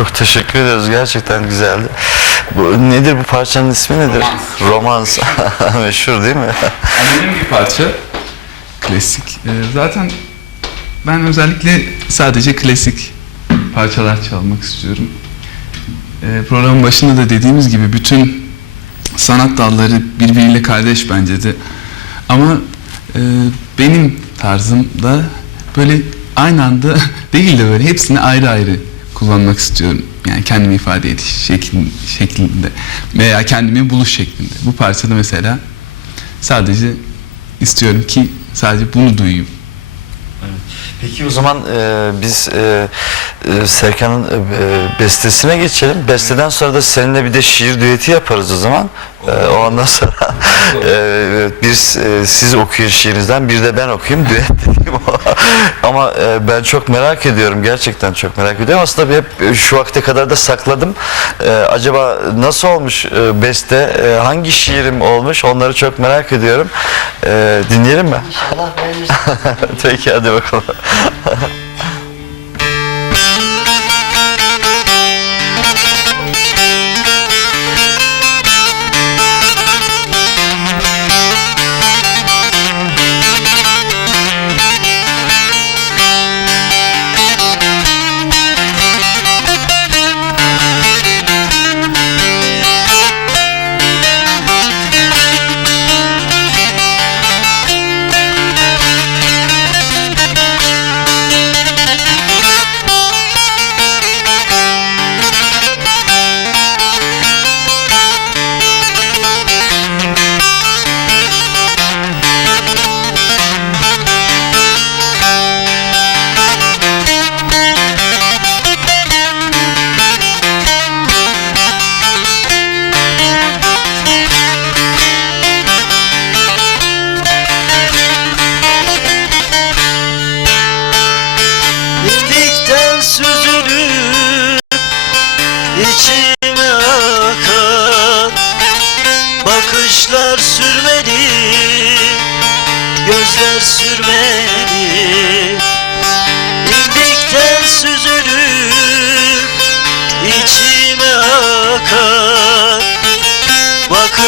Çok teşekkür ediyoruz. Gerçekten güzeldi. Bu nedir bu parçanın ismi nedir? Romans. Meşhur değil mi? Anonim bir parça. Klasik. Ee, zaten ben özellikle sadece klasik parçalar çalmak istiyorum. Ee, programın başında da dediğimiz gibi bütün sanat dalları birbiriyle kardeş bence de. Ama e, benim tarzımda böyle aynı anda değil de böyle hepsini ayrı ayrı kullanmak istiyorum. Yani kendimi ifade ediş şeklin, şeklinde veya kendimi buluş şeklinde. Bu parçada mesela sadece istiyorum ki sadece bunu duyayım. Peki o zaman e, biz e, e, Serkan'ın e, bestesine geçelim. Besteden sonra da seninle bir de şiir düeti yaparız o zaman. E, o ondan sonra e, bir e, siz okuyun şiirinizden bir de ben okuyayım düet dediğim o. Ama e, ben çok merak ediyorum gerçekten çok merak ediyorum. Aslında hep e, şu vakte kadar da sakladım. E, acaba nasıl olmuş e, beste? E, hangi şiirim olmuş? Onları çok merak ediyorum. E, dinleyelim mi? İnşallah beğenirsin. Peki hadi bakalım.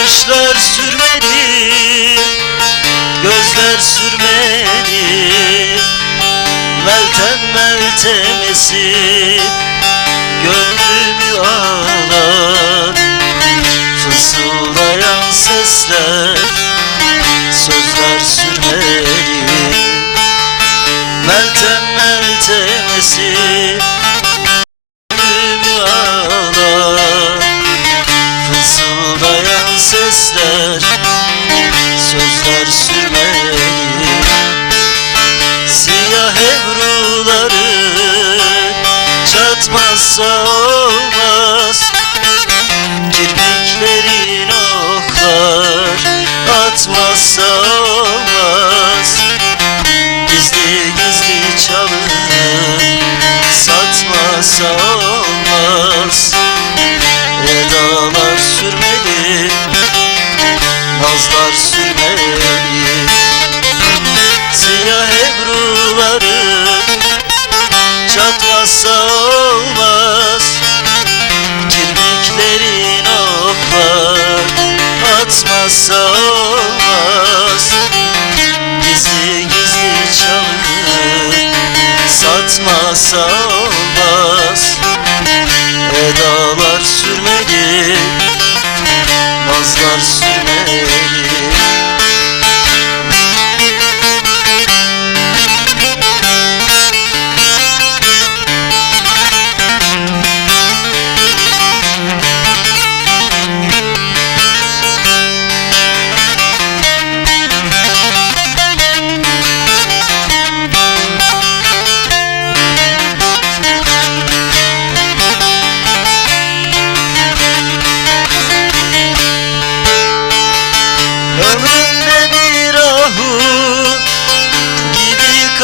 Bakışlar sürmeli, gözler sürmeli Meltem meltemesi Gönlümü ağlar. Fısıldayan sesler Sözler sürmeli Meltem meltemesi Fısıldayan so.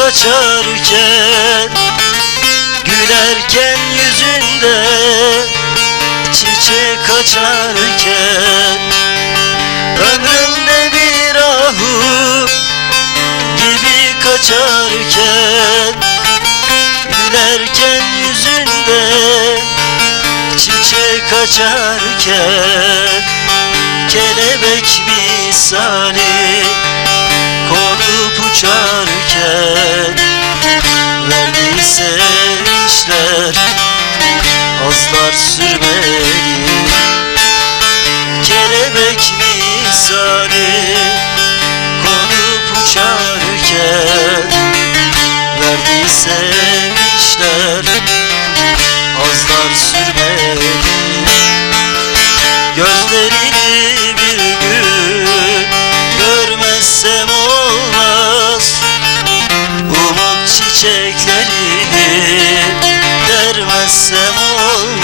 Gibi kaçarken Gülerken yüzünde çiçek açarken Ömrümde bir ahu gibi kaçarken Gülerken yüzünde Çiçek açarken Kelebek misali uçarken seven.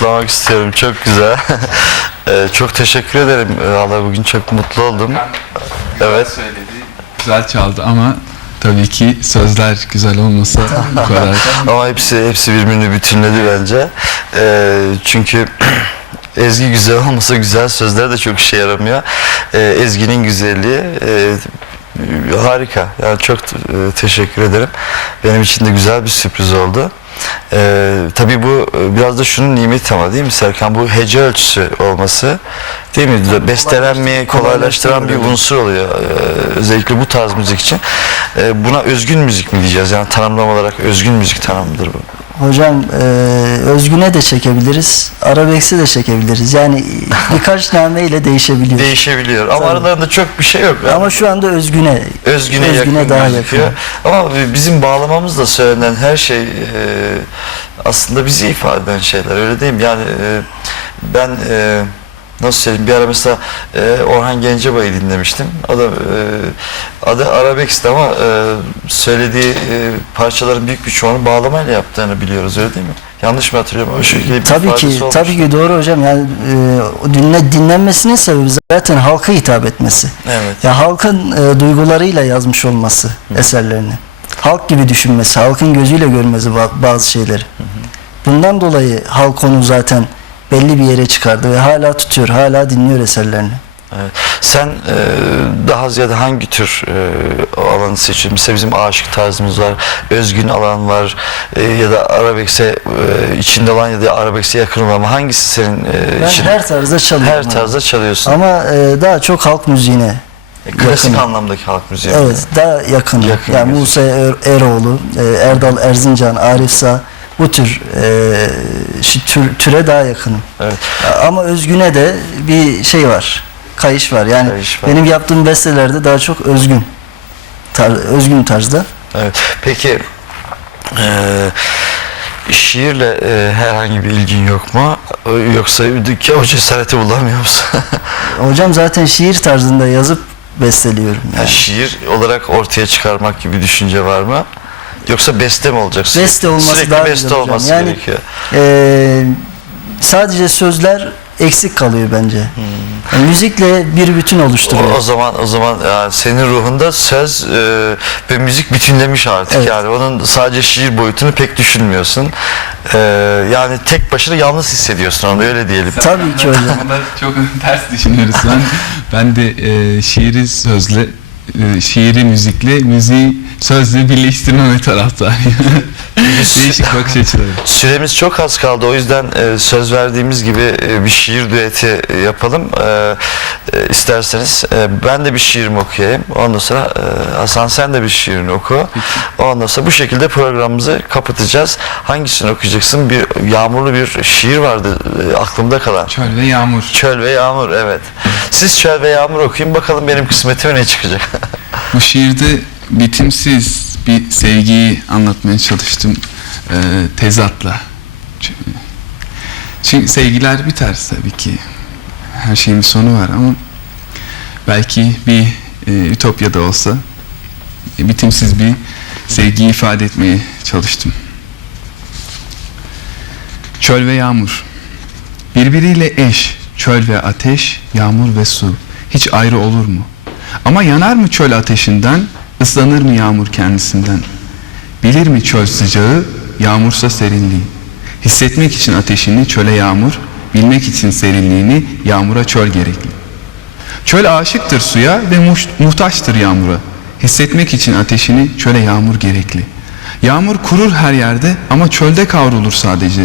Kutlamak istiyorum. Çok güzel. Ee, çok teşekkür ederim. Ee, Vallahi bugün çok mutlu oldum. Evet. söyledi. Güzel çaldı ama tabii ki sözler güzel olmasa bu kadar. Ama hepsi hepsi birbirini bütünledi bence. Ee, çünkü ezgi güzel olmasa güzel sözler de çok işe yaramıyor. Ee, ezginin güzelliği e, harika. Yani çok e, teşekkür ederim. Benim için de güzel bir sürpriz oldu. Ee, tabii bu e, biraz da şunun nimeti ama değil mi Serkan? Bu hece ölçüsü olması değil mi? Bestelenmeyi kolaylaştıran bir unsur oluyor. Ee, özellikle bu tarz müzik için. Ee, buna özgün müzik mi diyeceğiz? Yani tanımlam olarak özgün müzik tanımıdır bu. Hocam e, özgüne de çekebiliriz, arabeksi de çekebiliriz. Yani birkaç name ile değişebiliyor. Değişebiliyor ama Tabii. aralarında çok bir şey yok. Yani Ama şu anda özgüne, özgüne, özgüne yakın daha gözüküyor. yakın. Ama bizim bağlamamızla söylenen her şey e, aslında bizi ifade eden şeyler öyle değil mi? Yani e, ben e, nasıl söyleyeyim bir ara mesela e, Orhan Gencebay'ı dinlemiştim. O da e, adı Arabesk'ti ama e, söylediği e, parçaların büyük bir çoğunu bağlamayla yaptığını biliyoruz öyle değil mi? Yanlış mı hatırlıyorum? O şekilde Tabii ki, olmuş. tabii ki doğru hocam. Yani e, dinle, dinlenmesinin sebebi zaten halka hitap etmesi. Evet. Ya halkın e, duygularıyla yazmış olması eserlerini. Halk gibi düşünmesi, halkın gözüyle görmesi ba- bazı şeyleri. Bundan dolayı halk onu zaten belli bir yere çıkardı ve hala tutuyor, hala dinliyor eserlerini. Evet. Sen e, daha ziyade hangi tür e, alanı seçiyorsun? Mesela bizim aşık tarzımız var, özgün alan var e, ya da arabekse e, içinde olan ya da arabekse yakın olan hangisi senin e, Ben için? her tarzda çalıyorum. Her abi. tarzda çalıyorsun. Ama e, daha çok halk müziğine E, Klasik yakınım. anlamdaki halk müziği. Evet, daha yakın. Yakın yani gözüküyor. Musa Er- Eroğlu, e, Erdal Erzincan, Arif Sağ bu tür e, şu tür, türe daha yakınım. Evet. Ama özgüne de bir şey var. Kayış var. Yani Kayış var. benim yaptığım bestelerde daha çok özgün. Tar, özgün tarzda. Evet. Peki e, şiirle e, herhangi bir ilgin yok mu? Yoksa ki o cesareti bulamıyor musun? Hocam zaten şiir tarzında yazıp besteliyorum. Yani Yani. şiir olarak ortaya çıkarmak gibi düşünce var mı? Yoksa beste mi olacak? sürekli? Beste olması Sürekli daha beste güzel hocam. olması Yani- gerekiyor. Ee, sadece sözler eksik kalıyor bence. Yani müzikle bir bütün O, oluşturuyor. o zaman o zaman yani senin ruhunda söz e, ve müzik bütünlemiş artık Evet. yani onun sadece şiir boyutunu pek düşünmüyorsun. E, yani tek başına yalnız hissediyorsun onu öyle diyelim. Tabii ki hocam. Ama çok ters düşünüyoruz. Ben, ben de e, şiiri sözle e, şiiri müzikle, müziği sözle birleştirmeme taraftarıyım. Değişik bakış açıları. Süremiz çok az kaldı. O yüzden e, söz verdiğimiz gibi e, bir şiir düeti yapalım. E, e, isterseniz e, ben de bir şiirimi okuyayım. Ondan sonra e, Hasan sen de bir şiirini oku. Ondan sonra bu şekilde programımızı kapatacağız. Hangisini okuyacaksın? Bir yağmurlu bir şiir vardı e, aklımda kalan. Çöl ve yağmur. Çöl ve yağmur evet. Siz çöl ve yağmur okuyun bakalım benim kısmetime ne çıkacak. Bu şiirde bitimsiz bir sevgiyi anlatmaya çalıştım e, tezatla. Çünkü, sevgiler biter tabii ki. Her şeyin bir sonu var ama belki bir e, ütopyada olsa e, bitimsiz bir sevgiyi ifade etmeye çalıştım. Çöl ve yağmur. Birbiriyle eş, çöl ve ateş, yağmur ve su. Hiç ayrı olur mu? Ama yanar mı çöl ateşinden, ıslanır mı yağmur kendisinden? Bilir mi çöl sıcağı, yağmursa serinliği? Hissetmek için ateşini çöle yağmur, bilmek için serinliğini yağmura çöl gerekli. Çöl aşıktır suya ve muhtaçtır yağmura. Hissetmek için ateşini çöle yağmur gerekli. Yağmur kurur her yerde ama çölde kavrulur sadece.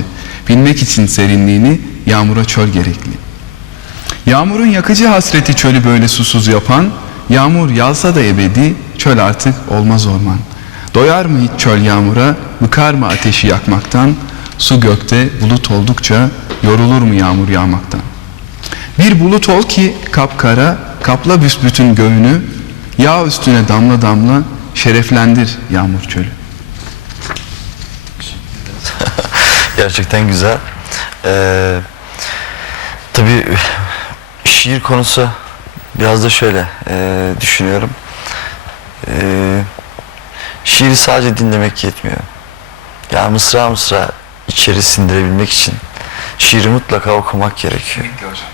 Bilmek için serinliğini yağmura çöl gerekli. Yağmurun yakıcı hasreti çölü böyle susuz yapan, yağmur yağsa da ebedi, çöl artık olmaz orman. Doyar mı hiç çöl yağmura, bıkar mı ateşi yakmaktan, su gökte bulut oldukça yorulur mu yağmur yağmaktan? Bir bulut ol ki kapkara, kapla büsbütün göğünü, yağ üstüne damla damla, şereflendir yağmur çölü. Gerçekten güzel. Ee, tabii şiir konusu biraz da şöyle e, düşünüyorum. Ee, şiiri sadece dinlemek yetmiyor. Yani mısra mısra içeri sindirebilmek için şiiri mutlaka okumak gerekiyor.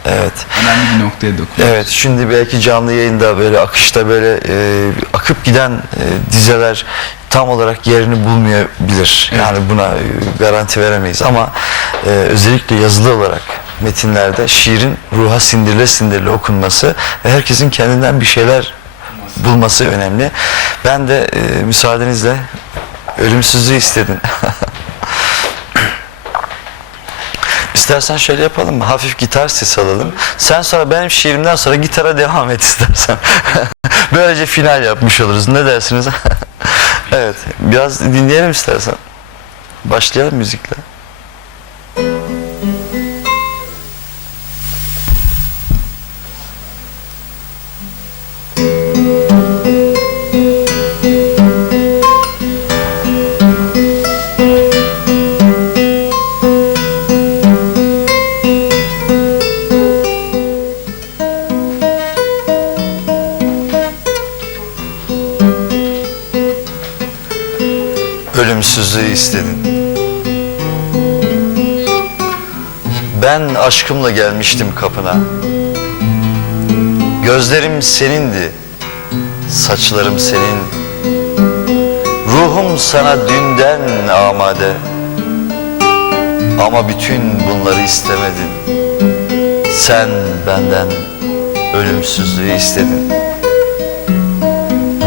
Evet. Önemli bir noktaya dokunuyor. Evet şimdi belki canlı yayında böyle akışta böyle e, akıp giden e, dizeler tam olarak yerini bulmayabilir. Evet. Yani buna e, garanti veremeyiz ama e, özellikle yazılı olarak metinlerde şiirin ruha sindirile sindirile okunması ve herkesin kendinden bir şeyler bulması önemli. Ben de e, müsaadenizle ölümsüzlüğü istedim. İstersen şöyle yapalım mı? Hafif gitar sesi alalım. Sen sonra benim şiirimden sonra gitara devam et istersen. Böylece final yapmış oluruz. Ne dersiniz? evet. Biraz dinleyelim istersen. Başlayalım müzikle. Ölümsüzlüğü istedin. Ben aşkımla gelmiştim kapına. Gözlerim senindi, saçlarım senin. Ruhum sana dünden amade. Ama bütün bunları istemedin. Sen benden ölümsüzlüğü istedin.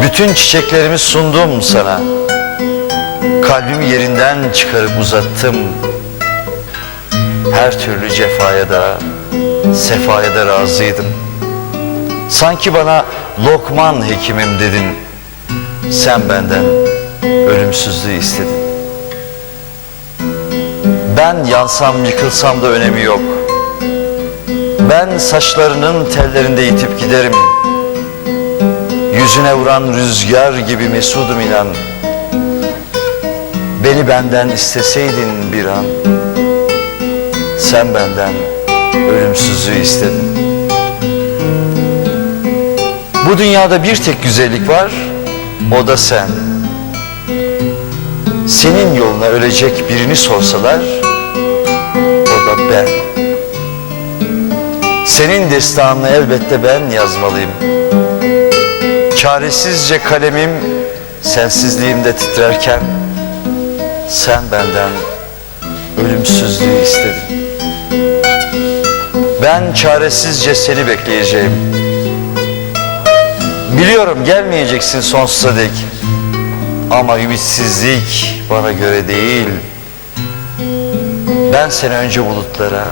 Bütün çiçeklerimi sundum sana. Kalbimi yerinden çıkarıp uzattım. Her türlü cefaya da, sefaya da razıydım. Sanki bana Lokman hekimim dedin. Sen benden ölümsüzlüğü istedin. Ben yansam yıkılsam da önemi yok. Ben saçlarının tellerinde yitip giderim. Yüzüne vuran rüzgar gibi mesudum inan. Beni benden isteseydin bir an Sen benden ölümsüzlüğü istedin. Bu dünyada bir tek güzellik var O da sen. Senin yoluna ölecek birini sorsalar O da ben. Senin destanını elbette ben yazmalıyım. Çaresizce kalemim Sensizliğimde titrerken sen benden ölümsüzlüğü istedin. Ben çaresizce seni bekleyeceğim. Biliyorum gelmeyeceksin sonsuza dek. Ama ümitsizlik bana göre değil. Ben seni önce bulutlara,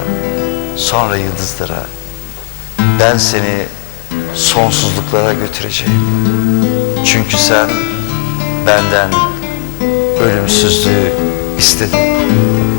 sonra yıldızlara, ben seni sonsuzluklara götüreceğim. Çünkü sen benden ölümsüzlüğü istedin.